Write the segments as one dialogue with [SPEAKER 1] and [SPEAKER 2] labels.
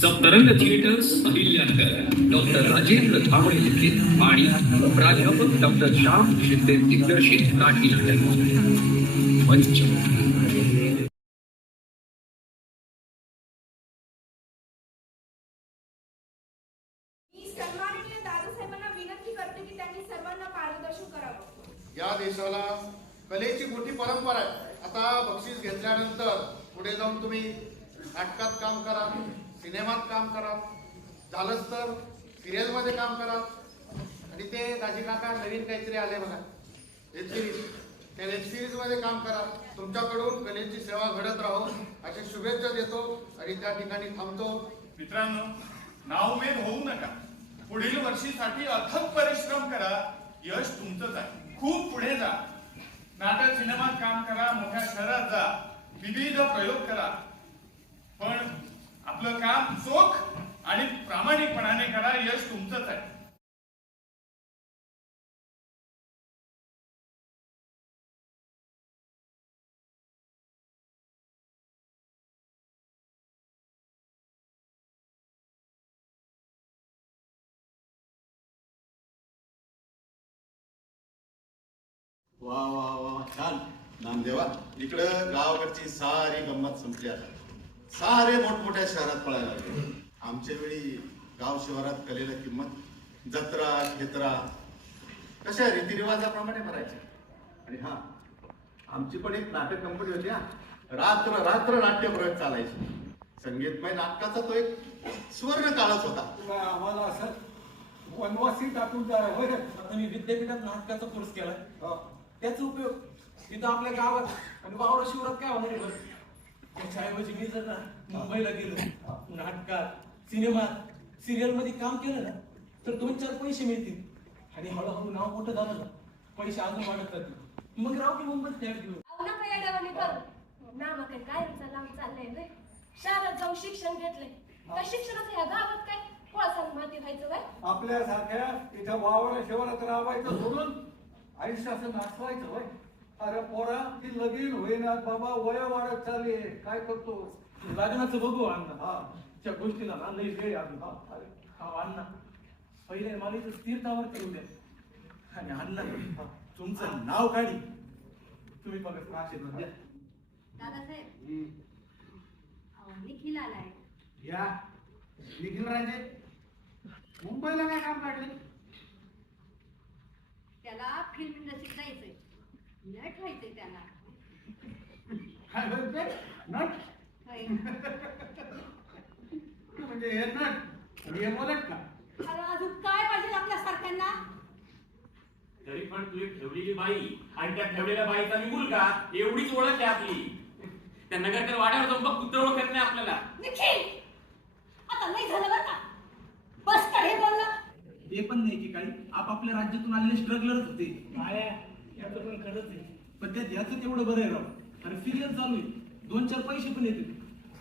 [SPEAKER 1] Saptarang theatres Ahilyanagar doctor Rajendra Dhawade लिखित आणि प्राध्यापक डॉक्टर श्याम शिंदे दिग्दर्शित नाटकी नाटक. मंच.
[SPEAKER 2] मी सन्माननीय दादासाहेबांना विनंती करते की त्यांनी सर्वांना मार्गदर्शन करावं.
[SPEAKER 3] या देशाला कलेची मोठी परंपरा आहे. आता बक्षीस घेतल्यानंतर पुढे जाऊन तुम्ही नाटकात काम करा. सिनेमात काम करा. झालंच तर. सिरियलमध्ये काम करा. आणि ते दाजी काका नवीन काहीतरी आले बघा. Web series. त्या वेब सिरीजमध्ये काम करा. तुमच्याकडून कलेची सेवा घडत राहो. अशी शुभेच्छा देतो. आणि त्या ठिकाणी थांबतो.
[SPEAKER 4] मित्रांनो नावमेद होऊ नका. पुढील वर्षीसाठी अथक परिश्रम करा. यश तुमचंच आहे. खूप पुढे जा. नाटक सिनेमात काम करा. मोठ्या शहरात जा. विविध प्रयोग करा. पण आपलं काम चोख आणि प्रामाणिकपणाने करा यश तुमचंच आहे.
[SPEAKER 5] वा वा वा छान. नामदेवा इकडं गावाकडची सारी गंमत संपली आता. सारे मोठमोठ्या शहरात पळायला लागले. आमच्या वेळी गाव शहरात कलेला किंमत जत्रा खेत्रा कशा रीतिरिवाजाप्रमाणे भरायचे. आणि हा आमची पण एक नाटक कंपनी होती हा. रात्र रात्र नाट्य प्रयोग चालायचे. संगीतमय नाटकाचा तो एक सुवर्ण काळच होता
[SPEAKER 6] आम्हाला असं वनवासी टाकून जाय.
[SPEAKER 7] आता मी विद्यापीठात नाटकाचा कोर्स केलाय.
[SPEAKER 6] हो.
[SPEAKER 7] त्याचा उपयोग तिथं आपल्या गावात आणि वावरा शिवरात काय होणार त्याच्याऐवजी मी जर ना मुंबईला गेलो नाटकात सिनेमात सिरियलमध्ये काम केलं ना तर दोन चार पैसे मिळतील. आणि हळूहळू नाव मोठं झालं ना पैसे अजून वाढत जातील. मग राव की मुंबईत फ्लॅट घेऊन
[SPEAKER 2] अहो नका या करू. काय लांब चाललंय रे शहरात जाऊन शिक्षण घेतलंय. त्या शिक्षणाचं या गावात काय कोळसा माती व्हायचं काय
[SPEAKER 6] आपल्यासारख्या इथं वावर शेवरात राहायचं सोडून आयुष्य असं नाचवायचं होय अरे पोरा ती लगीन होईना बाबा वय वाढत चालली आहे. काय करतो?
[SPEAKER 7] लग्नाचं बघू अण्णा.
[SPEAKER 6] हा.
[SPEAKER 7] त्या गोष्टीला ना लई वेळ अजून
[SPEAKER 6] हा, अरे
[SPEAKER 7] हा अण्णा. पहिले मला इथं स्थिरतावर करू द्या. आणि अण्णा तुमचं नाव काढी. तुम्ही बघा आशीर्वाद द्या
[SPEAKER 8] दादासाहेब. अहो निखिल आलाय.
[SPEAKER 6] या. निखिल राजे. मुंबईला काय काम काढले
[SPEAKER 8] त्याला फिल्म इंडस्ट्रीत जायचंय. नट व्हायचंय त्याला
[SPEAKER 6] काय म्हणते नट
[SPEAKER 8] होय.
[SPEAKER 6] म्हणजे हे नट आणि हे बोलत का
[SPEAKER 8] अरे अजून काय पाहिजे आपल्या सारख्यांना
[SPEAKER 9] तरी पण तुझी ठेवलेली बाई आणि त्या ठेवलेल्या बाईचा मी मुलगा एवढीच ओळख आहे आपली त्या नगरकर वाड्यावर जाऊन बघ कुत्र ओळखत नाही आपल्याला
[SPEAKER 8] निखिल आता नाही झालं बरं का बस का हे बोललं
[SPEAKER 7] ते पण नाही की काही. आपापल्या राज्यातून आलेले स्ट्रगलरच होते. काय याचं पण खरंच आहे. पण त्यात याचं तेवढं बरं आहे राव. आणि सिरियल चालू आहे. दोन चार पैसे पण येते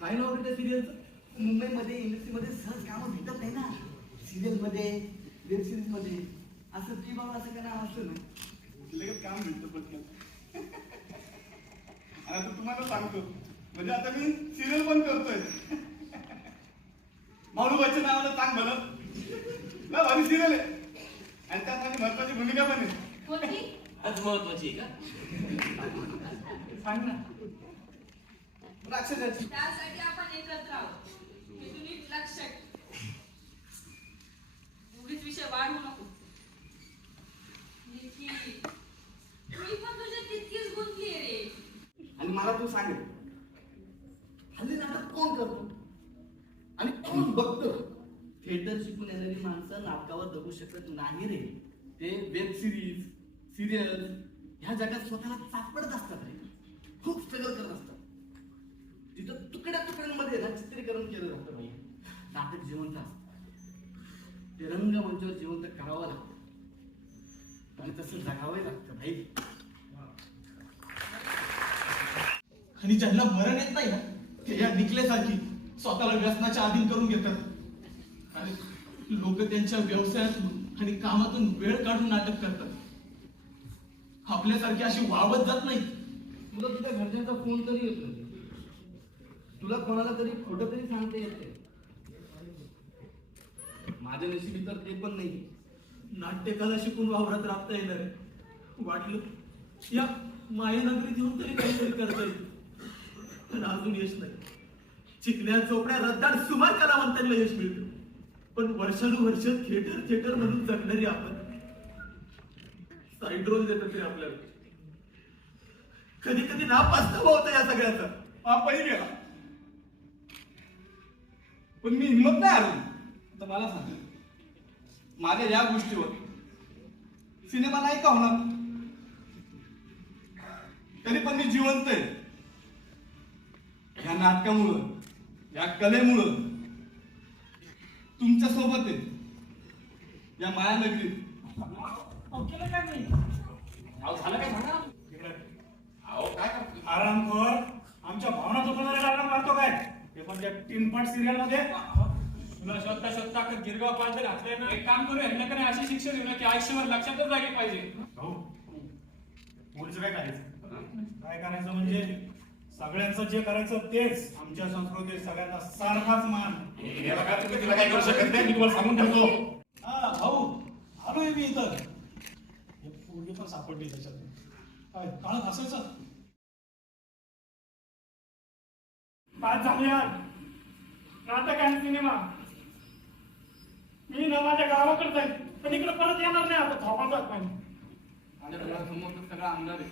[SPEAKER 7] काय नाव रे त्या सिरियलचं
[SPEAKER 10] मुंबईमध्ये इंडस्ट्रीमध्ये सहज कामं भेटत नाही ना. सिरियलमध्ये वेब सिरीजमध्ये असं ती बाबा असं करा असं नाही.
[SPEAKER 4] लगेच काम भेटतं पटकन. आणि आता तुम्हाला सांगतो. म्हणजे आता मी सिरियल पण करतोय. माऊलीबाईच्या नावाला सांग भलं. ना भारी सिरियल आहे. आणि त्यात माझी महत्वाची भूमिका पण आहे.
[SPEAKER 9] आज महत्वाची आहे का?
[SPEAKER 7] सांग ना.
[SPEAKER 6] राक्षसाची.
[SPEAKER 2] त्यासाठी आपण एकत्र आहोत. हे तुम्ही लक्षात उगीच विषय वाढवू नको. मी पण तुझ्या तितकीच गुंतली रे.
[SPEAKER 10] आणि मला तू सांग हल्ली नाटक कोण करतो? आणि कोण बघतो? थिएटर शिकून येणारी माणसं नाटकावर जगू शकत नाही रे. ते वेब सिरीज सिरियल ह्या जगात स्वतःला चापडत असतात रे. खूप स्ट्रगल करत असतात. तिथं तुकड्या तुकड्यांमध्ये ना चित्रीकरण केलं जातं भाई नाटक जिवंत असतं. ते रंगमंचावर जिवंत करावं लागतं. आणि तसं जगावं लागतं भाई
[SPEAKER 7] आणि ज्यांना मरण येत नाही ना ते या निकलेसारखी स्वतःला व्यसनाच्या अधीन करून घेतात. आणि लोक त्यांच्या व्यवसायातून आणि कामातून वेळ काढून नाटक करतात. आपल्यासारखी अशी वावत जात नाही
[SPEAKER 10] तुला तुझ्या घरच्यांचा फोन तरी येतो तुला कोणाला तरी खोटं तरी सांगता येते माझ्या नशिबी तर ते पण नाही.
[SPEAKER 7] नाट्यकला शिकून वावरात राबता येणार आहे. वाटलं या मायनगरीत येऊन तरी काहीतरी करता येईल. पण अजून यश नाही. चिकण्या चोपड्या रद्दाड सुमार कलावंतांना यश मिळतं. पण वर्षानुवर्ष थिएटर थिएटर म्हणून जगणारी आपण साईड देतात ते आपल्याला. कधी कधी नापास होतं या सगळ्याचा.
[SPEAKER 11] आपही गेला पण मी हिंमत नाही आलो आता मला सांग. माझ्या या गोष्टीवर सिनेमा नाही का होणार? तरी पण मी जिवंत आहे. या नाटकामुळं या कलेमुळं तुमच्यासोबत आहे. या
[SPEAKER 9] माया नगरीत
[SPEAKER 12] आराम कर. आमच्या भावना दुखवणारे कारण मारतो काय? ते पण त्या तीन पार्ट सिरियलमध्ये
[SPEAKER 7] तुला शोधता शोधता अख्खं गिरगाव पांढर घातलंय ना. एक काम करू ह्यांच्याकडे अशी शिक्षा देऊ ना की आयुष्यभर लक्षातच लागली पाहिजे.
[SPEAKER 12] भाऊ पुढचं काय करायचं? काय करायचं म्हणजे सगळ्यांचं जे करायचं तेच. आमच्या संस्कृतीत सगळ्यांना सारखाच मान.
[SPEAKER 9] हे बघा तुम्ही तिला काय करू शकत नाही मी तुम्हाला सांगून ठेवतो.
[SPEAKER 12] हा भाऊ आलोय मी इथं. पोरगी पण सापडली त्याच्यातून. काळ काळत पाच
[SPEAKER 13] झाले झालं यार नाटक आणि सिनेमा. मी ना माझ्या गावाकडे जाईल पण इकडे परत येणार नाही आता थोपा पाणी
[SPEAKER 10] माझ्या घरासमोर तर सगळं अंधार आहे.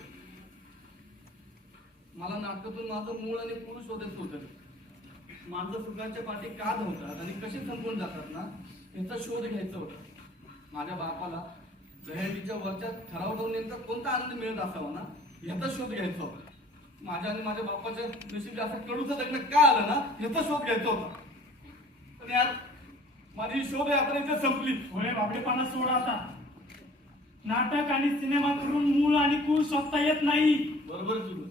[SPEAKER 10] मला नाटकातून माझं मूळ आणि पुरुष शोधायचं होतं. माझं सुखाच्या पाठी का धवतात आणि कसे संपून जातात ना याचा शोध घ्यायचा होता. माझ्या बापाला दहंडीच्या वरच्या ठराव नेमका कोणता आनंद मिळत असावा ना याचा शोध घ्यायचा. होता माझ्या आणि माझ्या बापाच्या नशिबी असं कडूचं लग्न का आलं ना याचा शोध घ्यायचा होता. पण यार माझी शोध यात्रा इथे संपली.
[SPEAKER 13] होय बाबडेपणा सोडा आता. नाटक आणि सिनेमा करून मूळ आणि कुळ शोधता येत नाही.
[SPEAKER 10] बरोबर तुझं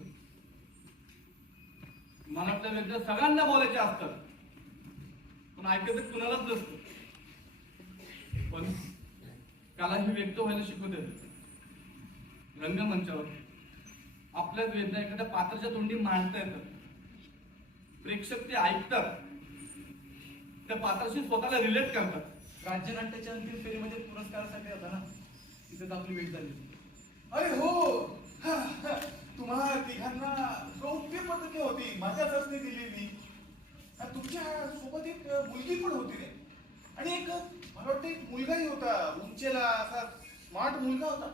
[SPEAKER 10] मनातल्या व्यक्ती सगळ्यांना बोलायचे असतात. पण ऐकायचं कुणालाच नसतं. पण कलाही व्यक्त व्हायला शिकवते. रंगमंचावर आपल्याच वेदना एखाद्या पात्राच्या तोंडी मांडता येतात. प्रेक्षक ते ऐकतात. त्या पात्राशी स्वतःला रिलेट करतात.
[SPEAKER 7] राज्यनाट्याच्या अंतिम फेरीमध्ये पुरस्कारासाठी होता ना? तिथेच आपली भेट झाली.
[SPEAKER 4] अरे हो! हा, हा. तुम्हाला तिघांना रौप्य पदके होती. माझ्याच हस्ते दिली मी. आणि तुमच्यासोबत एक मुलगी पण होती रे. आणि एक मला वाटतं एक मुलगाही होता उंचेला असा स्मार्ट मुलगा होता.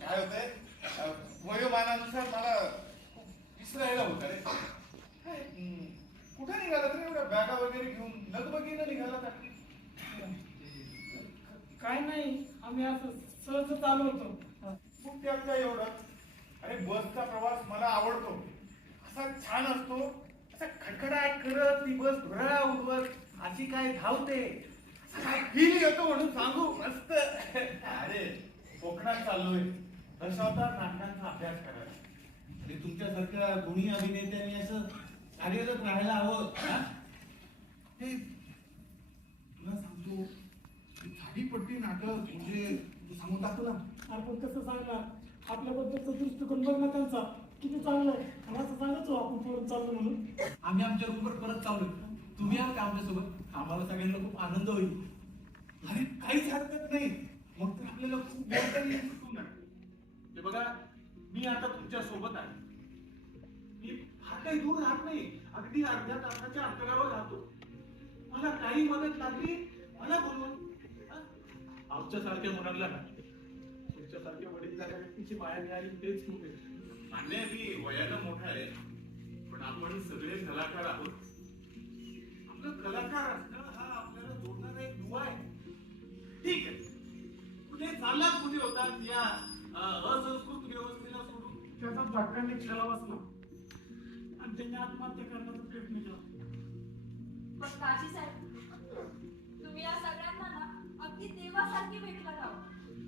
[SPEAKER 4] काय होतंय? वयोमानानुसार मला खूप विसरायला होतं रे. काय, कुठे निघाला रे एवढ्या बॅगा वगैरे घेऊन लगबगीनं निघाला का
[SPEAKER 13] काय नाही आम्ही असं सहज चालू होतो.
[SPEAKER 4] खूप काय एवढं. अरे बसचा प्रवास मला आवडतो. असा छान असतो. असा खडखडाट करत ती बस घोळा उडवत. अशी काय धावते काय फील येतो म्हणून सांगू? मस्त. अरे कोकणात चाललोय. दशावतार नाटकांचा अभ्यास करायला.
[SPEAKER 11] आणि तुमच्यासारख्या गुणी अभिनेत्यांनी असं कार्यरत राहायला हवं हा?
[SPEAKER 4] हे तुला सांगतो झाडीपट्टी नाटक म्हणजे तू सांगून टाकतो ना?
[SPEAKER 13] आपण कसं सांगणार? आपल्याबद्दलचा दृष्टिकोन बघ ना त्यांचा. किती चांगला आहे. आणि असं सांगायचो आपण परत चाललो म्हणून.
[SPEAKER 7] आम्ही आमच्या रूमवर परत चाललो तुम्ही आहात का आमच्यासोबत? आम्हाला सगळ्यांना खूप आनंद होईल.
[SPEAKER 4] अरे काहीच हरकत नाही. मग तर आपल्याला खूप बोलता
[SPEAKER 11] बघा मी आता तुमच्यासोबत आहे. मी फार काही दूर राहत नाही. अगदी अर्ध्या तासाच्या अंतरावर राहतो. मला काही मदत लागली मला बोलवून. आमच्या सारख्या मुलांना ना वडील झाल्या व्यक्तीची माया मिळाली तेच खूप
[SPEAKER 4] मान्य आहे मी वयानं मोठा आहे पण आपण सगळे कलाकार आहोत.
[SPEAKER 11] आपलं कलाकार असणं हा आपल्याला जोडणारा एक दुवा आहे. ठीक आहे. कुठे चाललात कुठे होतात या असंस्कृत व्यवस्थेला सोडून?
[SPEAKER 13] त्याचा धक्का निघाला बसला. आणि त्यांनी आत्महत्या करण्याचा प्रयत्न केला.
[SPEAKER 14] पण काशी साहेब तुम्ही या सगळ्यांना ना अगदी देवासारखे भेटला राव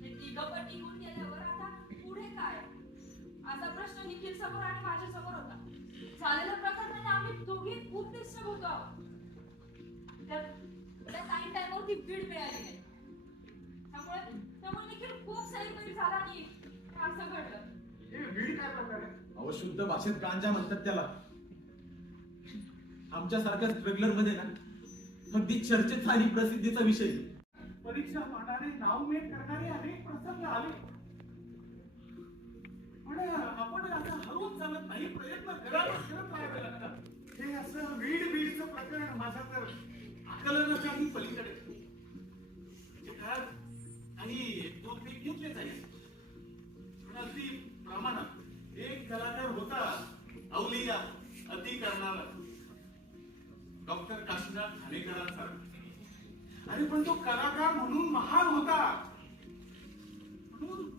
[SPEAKER 14] ते तिघं पण निघून गेल्यावर आता पुढे काय? असा प्रश्न निखिल समोर आणि माझ्यासमोर होता. झालेल्या प्रकरणाने आम्ही दोघे खूप डिस्टर्ब होतो आहोत त्या टाइम टाइमवरती बीड मिळाली नाही. त्यामुळे त्यामुळे निखिल खूप सैरमैर झाला आणि हे असं घडलं.
[SPEAKER 11] अहो शुद्ध भाषेत गांजा म्हणतात त्याला. आमच्या सारख्या रेग्युलरमध्ये ना
[SPEAKER 7] अगदी चर्चेचा आणि प्रसिद्धीचा विषय.
[SPEAKER 4] परीक्षा पाहणारे नावमेट करणारे अनेक प्रसंग आले. पण आपण आता हरवून चालत नाही प्रयत्न करावेच करत राहावे लागतात. हे असं वीड बीडचं प्रकरण माझ्या तर आकलनाच्याही पलीकडे. म्हणजे काळात आणि दोन पीक घेतले जाईल. पण अगदी प्रमाणात. एक कलाकार होता अवलिया अति करणारा डॉक्टर काशीनाथ खानेकरांसारखा. अरे पण तो कलाकार म्हणून महान होता. म्हणून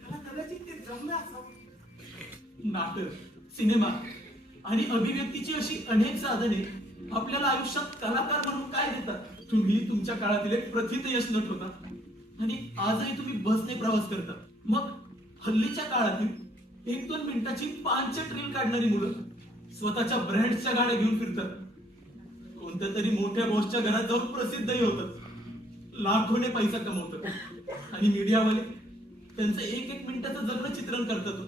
[SPEAKER 4] त्याला कदाचित ते जमलं असावं
[SPEAKER 7] नाटक सिनेमा आणि अभिव्यक्तीची अशी अनेक साधने आपल्याला आयुष्यात कलाकार म्हणून काय देतात? तुम्ही तुमच्या काळातील एक प्रथित यश नट होता आणि आजही तुम्ही बसने प्रवास करता. मग हल्लीच्या काळातील एक दोन मिनिटाची पांचट रील काढणारी मुलं स्वतःच्या ब्रँडच्या गाड्या घेऊन फिरतात. कोणत्या तरी मोठ्या बॉसच्या घरात जाऊन प्रसिद्धही होतात. लाखोने पैसा कमवतात. आणि मीडियावाले त्यांचं एक एक मिनिटाचं जगणं चित्रण करतात.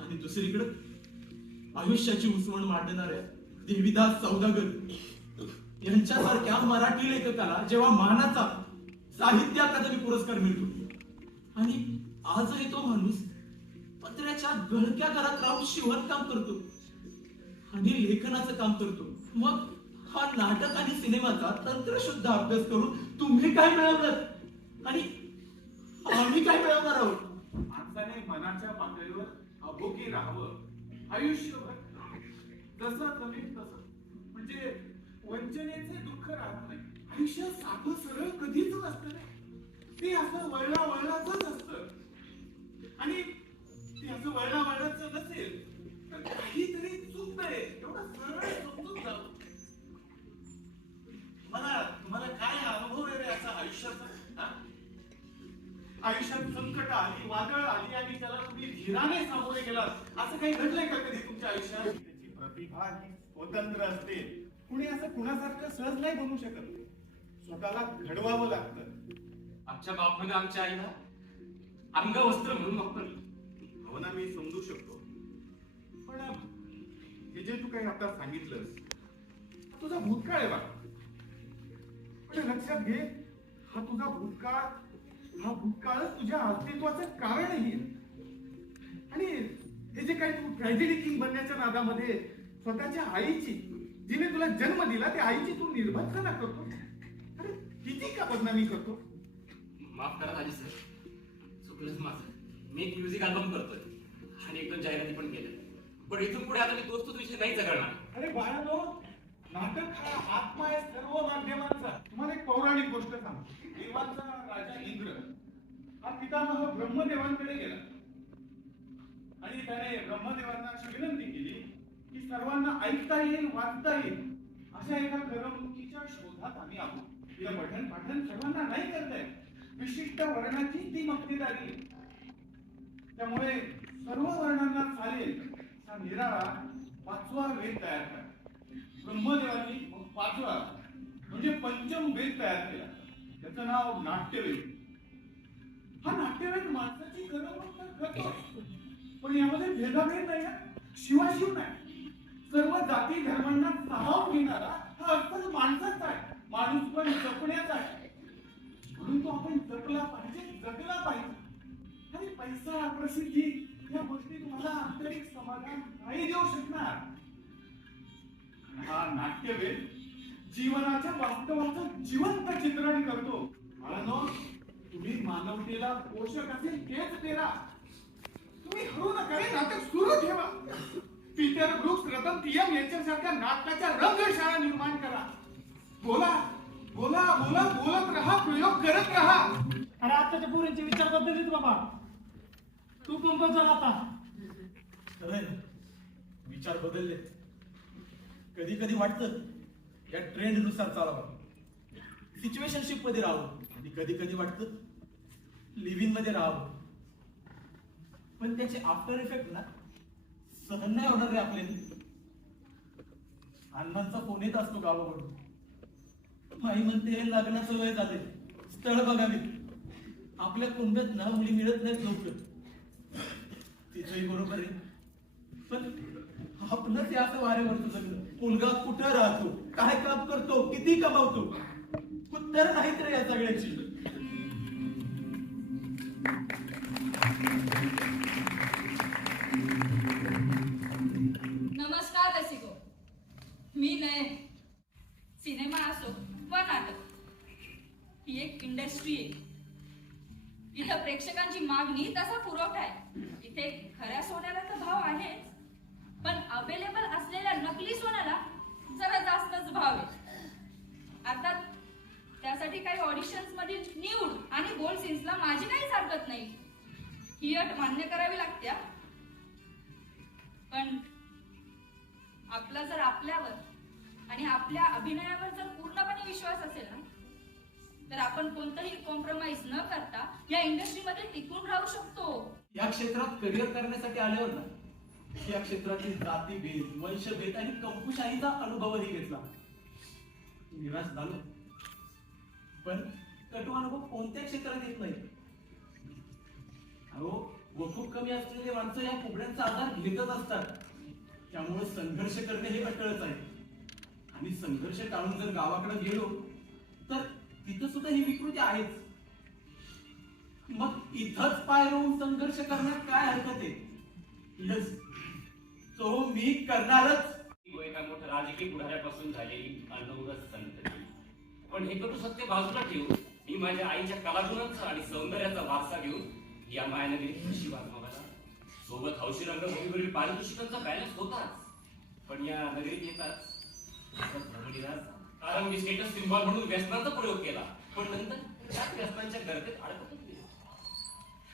[SPEAKER 7] आणि दुसरीकडे आयुष्याची उसवण मांडणाऱ्या देवीदास सौदागर यांच्यासारख्या मराठी लेखकाला जेव्हा मानाचा साहित्य अकादमी पुरस्कार मिळतो. आणि आजही तो माणूस पत्र्याच्या गळक्या घरात राहून शिवणकाम करतो. आणि लेखनाचं काम करतो. मग हा नाटक आणि सिनेमाचा तंत्रशुद्ध अभ्यास करून तुम्ही काय मिळवणार आणि आम्ही काय मिळवणार आहोत?
[SPEAKER 4] माणसाने मनाच्या पातळीवर अभोगी राहावं आयुष्यभर जसं जमेल तसं. म्हणजे वंचनेचे दुःख राहत नाही. आयुष्य साधं सरळ कधीच नसत रे. ते असं वळला वळलाच असत. आणि ते असं वळला वळलाच नसेल तर काहीतरी चुकतंय एवढं सरळ समजून जावं मला तुम्हाला काय अनुभव आहे रे असा आयुष्याचा? आयुष्यात संकट आली वादळ आली आणि त्याला तुम्ही धीराने सामोरे गेला असं काही घडलंय का कधी तुमच्या आयुष्यात? ही स्वतंत्र असते कुणी असं कुणासारखं सहज नाही बनू शकत. स्वतःला घडवावं लागतं.
[SPEAKER 9] आमच्या बापमध्ये आमच्या आईला अंगवस्त्र म्हणून वापरलं.
[SPEAKER 15] भावना मी समजू शकतो. पण हे जे तू काही आता सांगितलंस तुझा भूतकाळ आहे बा. पण लक्षात घे हा तुझा भूतकाळ हा भूतकाळ तुझ्या अस्तित्वाचं कारणही. आणि हे जे काही तू ट्रॅजेडी किंग बनण्याच्या नादामध्ये स्वतःच्या आईची जिने तुला जन्म दिला त्या आईची तू निर्भत्सना करतो? अरे किती का बदनामी करतो?
[SPEAKER 9] माफ करा राजे सर. चुकलंच माझं. मी एक म्युझिक अल्बम करतोय. आणि एक दोन जाहिराती पण केल्या. पण इथून पुढे आता मी तोच तोच विषय नाही जगणार
[SPEAKER 4] अरे बाळानो नाटक हा आत्मा आहे सर्व माध्यमांचा. तुम्हाला एक पौराणिक गोष्ट सांगतो. देवांचा राजा इंद्र हा पितामह ब्रह्मदेवांकडे गेला. आणि त्याने ब्रह्मदेवांना अशी विनंती केली की सर्वांना ऐकता येईल वाचता येईल. अशा एका करमणुकीच्या शोधात आम्ही आहोत. तिला पठण पाठन सर्वांना नाही करता विशिष्ट वर्णाची ती मक्तेदारी त्यामुळे सर्व वर्णांना चालेल असा निराळा पाचवा वेद तयार करा. ब्रह्मदेवांनी पाचवा म्हणजे पंचम वेद तयार केला. त्याचं नाव नाट्यवेद. हा नाट्यवेद माणसाची करमणूक तर करतो पण यामध्ये भेदाभेद नाही शिवाशिव नाही. सर्व जाती धर्मांना सामावून घेणारा हा अस्सल माणसाचा आहे. माणूस पण जपण्याचा आहे. म्हणून तो आपण जपला पाहिजे जगला पाहिजे. आणि पैसा प्रसिद्धी या गोष्टी तुम्हाला आंतरिक समाधान नाही देऊ शकणार. हा नाट्यवेद जीवनाच्या वास्तवाचं जिवंत चित्रण करतो. म्हणून तुम्ही मानवतेला पोषक असेल तेच पेरा तुम्ही हरू नका नाटक सुरू ठेवा. पीटर ब्रुक्स रतन टियम यांच्यासारख्या नाटकाच्या रंगशाळा निर्माण करा. बोला बोला बोला बोलत राहा प्रयोग करत राहा.
[SPEAKER 13] अरे आत्ताच्या पोरींचे विचार बदललेत बाबा. तू पण बदल आता.
[SPEAKER 7] खरंय ना विचार बदलले. कधी कधी वाटतं या ट्रेंडनुसार चालावं. सिच्युएशनशिपमध्ये राहावं. आणि कधी कधी वाटतं लिव्हिंगमध्ये राहावं. पण त्याचे आफ्टर इफेक्ट ना सहन नाही होणार रे आपल्याला अण्णांचा फोन येत असतो गावाकडून. माई म्हणते लग्नाचं वय झाले स्थळ बघावी. आपल्या कुंड्यात ना मुली मिळत नाहीत लवकर. तिचंही बरोबर आहे. पण आपलंच हे असं वाऱ्यावरचं सगळं मुलगा कुठं राहतो? काय काम करतो? किती कमावतो? उत्तर नाहीत रे या सगळ्याची.
[SPEAKER 14] मी नाही सिनेमा असो वा नाटक ही एक इंडस्ट्री आहे इथं प्रेक्षकांची मागणी तसा पुरवठा आहे इथे खऱ्या सोन्याला तर भाव आहे पण अवेलेबल असलेल्या नकली सोन्याला जरा जास्तच भाव आहे अर्थात त्यासाठी काही ऑडिशन्स मधील निवड आणि बोल्ड सीन्सला माझी काहीच हरकत नाही ही अट मान्य करावी लागते पण आपला जर आपल्यावर आणि आपल्या अभिनयावर जर पूर्णपणे विश्वास असेल ना तर आपण कोणतंही कॉम्प्रोमाइज न करता या इंडस्ट्रीमध्ये टिकून राहू शकतो.
[SPEAKER 7] या क्षेत्रात करिअर करण्यासाठी आल्यावर ना या क्षेत्रातील जातीभेद वंशभेद आणि कंकुशाहीचा अनुभवही घेतला. निराश झालो. पण कटू अनुभव कोणत्या क्षेत्रात येत नाही? अहो खूप कमी असलेले माणसं या फुगड्यांचा आधार घेतच असतात. त्यामुळे संघर्ष करणे हे अटळच आहे. आणि संघर्ष टाळून जर गावाकडे गेलो तर तिथं सुद्धा ही विकृती आहेच. मग इथंच पाय रोवून संघर्ष करण्यात काय हरकत आहे? यस तो मी करणारच.
[SPEAKER 9] एका मोठ्या राजकीय पुढाऱ्यापासून झालेली अनवरत संतती पण हे करू सत्य बाजूला ठेवून मी माझ्या आईच्या कलागुणांचा आणि सौंदर्याचा वारसा घेऊन या मायानगरी कशी वागवायला सोबत हौशी रंगभूमीवरील पारितोषिकांचा बॅलन्स होताच. पण या नगरीत येताच कारण मी स्टेटस सिम्बॉल म्हणून व्यसनाचा प्रयोग केला. पण नंतर त्याच व्यसनांच्या गर्दीत अडकतच गेलो.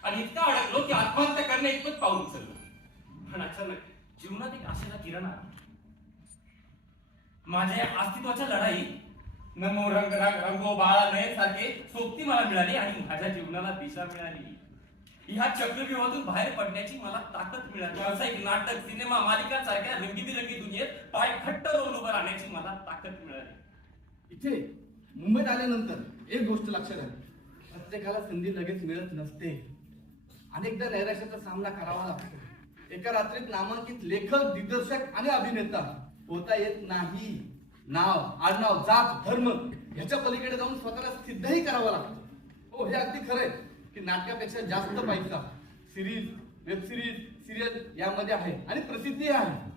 [SPEAKER 9] आणि इतका अडकलो की आत्महत्या करण्या इतपत पाऊल उचललं. पण अचानक जीवनात एक आशेला किरण आला. माझ्या अस्तित्वाच्या लढाई नमो रंग रंग रंगो बाळा नये सारखे सोबती मला मिळाली आणि माझ्या जीवनाला दिशा मिळाली. ह्या चक्रव्यूहातून बाहेर पडण्याची मला ताकद मिळाली. व्यावसायिक नाटक सिनेमा मालिका सारख्या रंगीबिरंगी दुनियेत पाय खट्ट रोवून उभं राहण्याची मला ताकद मिळाली.
[SPEAKER 10] इथे मुंबईत आल्यानंतर एक गोष्ट लक्षात आली प्रत्येकाला संधी लगेच मिळत नसते. अनेकदा नैराश्याचा सामना करावा लागतो. एका रात्रीत नामांकित लेखक दिग्दर्शक आणि अभिनेता होता येत नाही. नाव आडनाव जात धर्म ह्याच्या पलीकडे जाऊन स्वतःला सिद्धही करावं लागतं. हो हे अगदी खरंय. की नाटकापेक्षा जास्त पैसा सिरीज वेब सिरीज सिरियल यामध्ये आहे आणि प्रसिद्धी आहे.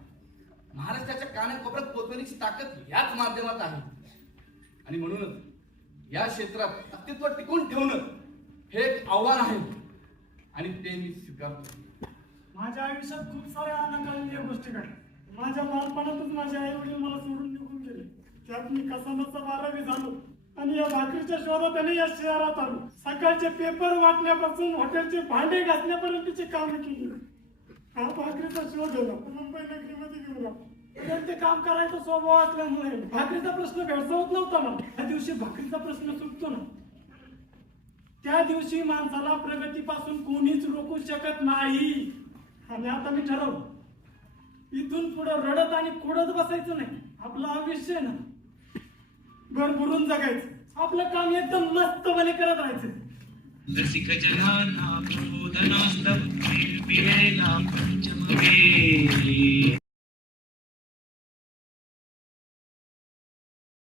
[SPEAKER 10] महाराष्ट्राच्या कानाकोपऱ्यात पोचवण्याची ताकद याच माध्यमात आहे. आणि म्हणूनच या क्षेत्रात अस्तित्व टिकून ठेवणं हे एक आव्हान आहे. आणि ते मी स्वीकारतो
[SPEAKER 13] माझ्या आयुष्यात खूप साऱ्या आनंदाच्या गोष्टी घडल्या. माझ्या बालपणातच माझे आई वडील मला सोडून निघून गेले. त्यात मी कसानाचा बारावी झालो. आणि या भाकरीच्या शोधात या शहरात आलो. सकाळचे पेपर वाटण्यापासून हॉटेलचे भांडे घासण्यापर्यंतची काम केली. हा भाकरीचा शोध होता मुंबई नगरीमध्ये गेला तर ते काम करायचा स्वभाव असल्यामुळे भाकरीचा प्रश्न भेडसावत नव्हता ना त्या दिवशी भाकरीचा प्रश्न सुटतो ना. त्या दिवशी माणसाला प्रगतीपासून कोणीच रोखू शकत नाही. आणि आता मी ठरवलं. इथून पुढे रडत आणि कुडत बसायचं नाही. आपलं आयुष्य आहे ना. घर बुडून जगायचं. आपलं काम एकदम मस्तपणे करत राहायचं.
[SPEAKER 16] रसिक जगाना प्रबोधनास्तव पिरेला पंचम